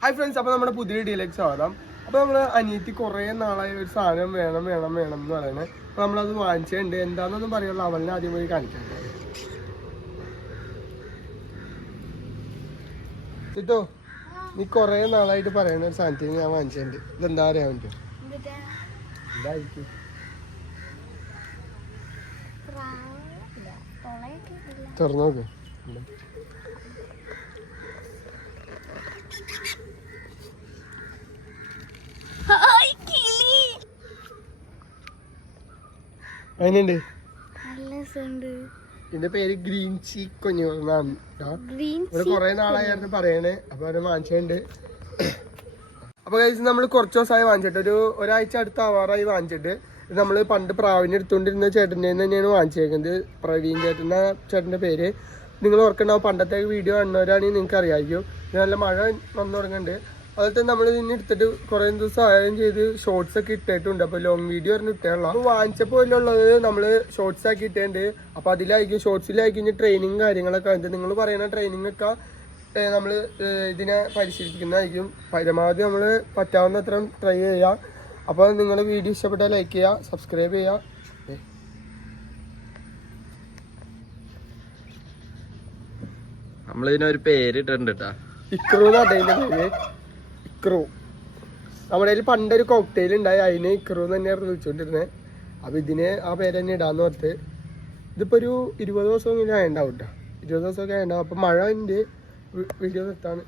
Hi friends അപ്പൊ നമ്മുടെ പുതിയ വീഡിയോയിലേക്ക് ആവാം അപ്പൊ നമ്മൾ അനിയത്തി കുറെ നാളായി ഒരു സാധനം വേണം വേണം വേണം എന്ന് പറയുന്നത്. അപ്പൊ നമ്മളത് വാങ്ങിച്ചിട്ടുണ്ട് എന്താണെന്നൊന്നും പറയുള്ളൂ അവളിനെ ആദ്യം പോയി കാണിക്കാൻ ചിട്ടോ നീ കുറെ നാളായിട്ട് പറയുന്ന ഒരു സാധനത്തിന് ഞാൻ വാങ്ങിച്ചിട്ടുണ്ട് ഇതെന്താ അറിയാൻ വേണ്ടി എന്തായിരിക്കും തുറന്നു നോക്ക് അതിനുണ്ട് ഇതിന്റെ പേര് ഗ്രീൻ ചീക്ക് കൊഞ്ഞു എന്നാണ് ഇവിടെ കൊറേ നാളായിരുന്നു പറയണേ. അപ്പൊ അത് വാങ്ങിച്ചിട്ടുണ്ട് അപ്പൊ കഴിച്ച് നമ്മൾ കുറച്ച് ദിവസമായി വാങ്ങിച്ചിട്ട് ഒരു ഒരാഴ്ച അടുത്ത് ആവാറായി വാങ്ങിച്ചിട്ട് നമ്മൾ പണ്ട് പ്രാവിനെ എടുത്തുകൊണ്ടിരുന്ന ചേട്ടന്റെ തന്നെയാണ് വാങ്ങിച്ചേക്കുന്നത്. പ്രവീൺ ചേട്ടന്റെ ചേട്ടന്റെ പേര്. നിങ്ങൾ ഓർക്കണ്ടാവും പണ്ടത്തെ വീഡിയോ കാണുന്നവരാണെങ്കിൽ നിങ്ങൾക്ക് അറിയാമായിരിക്കും നല്ല മഴ വന്നു തുടങ്ങുന്നുണ്ട്. അതുപോലെ തന്നെ നമ്മൾ ഇതിന് എടുത്തിട്ട് കുറേ ദിവസം ആയാലും ചെയ്ത് ഷോർട്സ് ഒക്കെ ഇട്ടിട്ടുണ്ട്. അപ്പോൾ ലോങ് വീഡിയോ പറഞ്ഞ് ഇട്ടുള്ള അപ്പോൾ വാങ്ങിച്ചപ്പോൾ ഉള്ളത് നമ്മൾ ഷോർട്സ് ആക്കി ഇട്ടേണ്ട്. അപ്പോൾ അതിലായിരിക്കും ഷോർട്സിലായിരിക്കും ഇനി ട്രെയിനിങ് കാര്യങ്ങളൊക്കെ. ഉണ്ട് നിങ്ങൾ പറയുന്ന ട്രെയിനിങ് ഒക്കെ നമ്മൾ ഇതിനെ പരിശീലിപ്പിക്കുന്നതായിരിക്കും. പരമാവധി നമ്മൾ പറ്റാവുന്ന അത്രയും ട്രൈ ചെയ്യുക അപ്പോൾ നിങ്ങൾ വീഡിയോ ഇഷ്ടപ്പെട്ടാൽ ലൈക്ക് ചെയ്യുക സബ്സ്ക്രൈബ് ചെയ്യുക. നമ്മളിതിനൊരു കേട്ടാ ഇക്രു എന്ന് പേര്. ഇക്രു. നമ്മുടെ കയ്യിൽ പണ്ടൊരു കോക്ടെയിൽ ഉണ്ടായി അതിനെ ഇക്രു എന്ന് തന്നെയായിരുന്നു വിളിച്ചുകൊണ്ടിരുന്നത് അപ്പം ഇതിന് ആ പേര് തന്നെ ഇടാന്ന് പറഞ്ഞിട്ട് ഇതിപ്പോൾ ഒരു ഇരുപത് ദിവസം ഇങ്ങനെ ആയിട്ടുണ്ടാവും കേട്ടോ ഇരുപത് ദിവസമൊക്കെ ആയിണ്ടാവും. അപ്പോൾ മഴ ഉണ്ട്. വീഡിയോ നിർത്താണ്